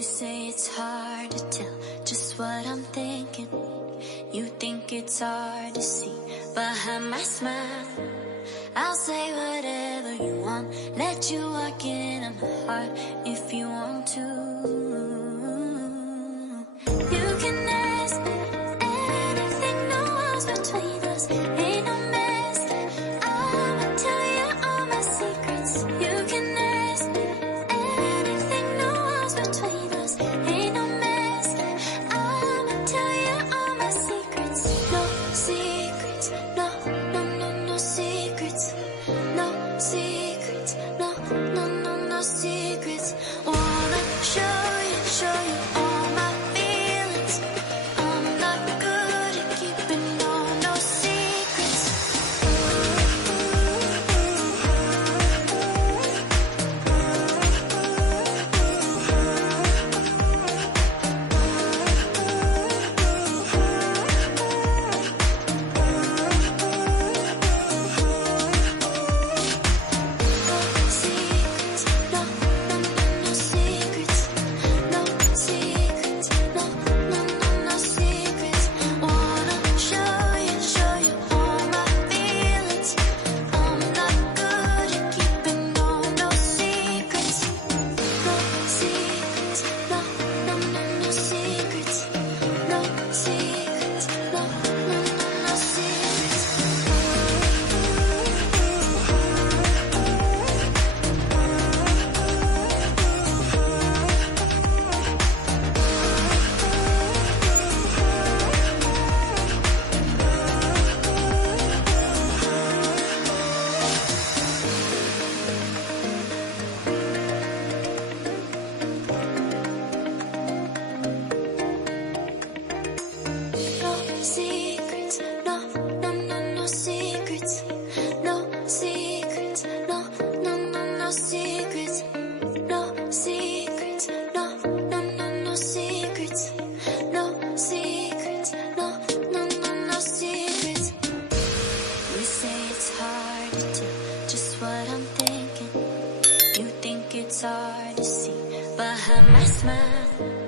You say it's hard to tell just what I'm thinking. You think it's hard to see behind my smile. I'll say whatever you want, let you walk in my heart if you want to. You can ask me anything, no walls between us, ain't no mess. I'ma tell you all my secrets. You can ask me anything, no walls between us, ain't no mess. I'ma tell you all my secrets. No secrets, no, no, no, no secrets. No secrets, no, no, no, no secrets. Wanna show you all my feelings. I'm not good at keeping no secrets. Secrets, no, no, no, no secrets. No secrets, no, no, no, no secrets. Wanna show you all my feelings. I'm not good at keeping no secrets. No secrets, no, no, no, no secrets. No secrets, no, no, no, no secrets. No secrets, no, no, no, no secrets. No secrets, no, no, no, no secrets. No secrets, no, no, no, no secrets. No secrets, no, no, no, no secrets. You say it's hard to tell just what I'm thinking. You think it's hard to see behind my smile.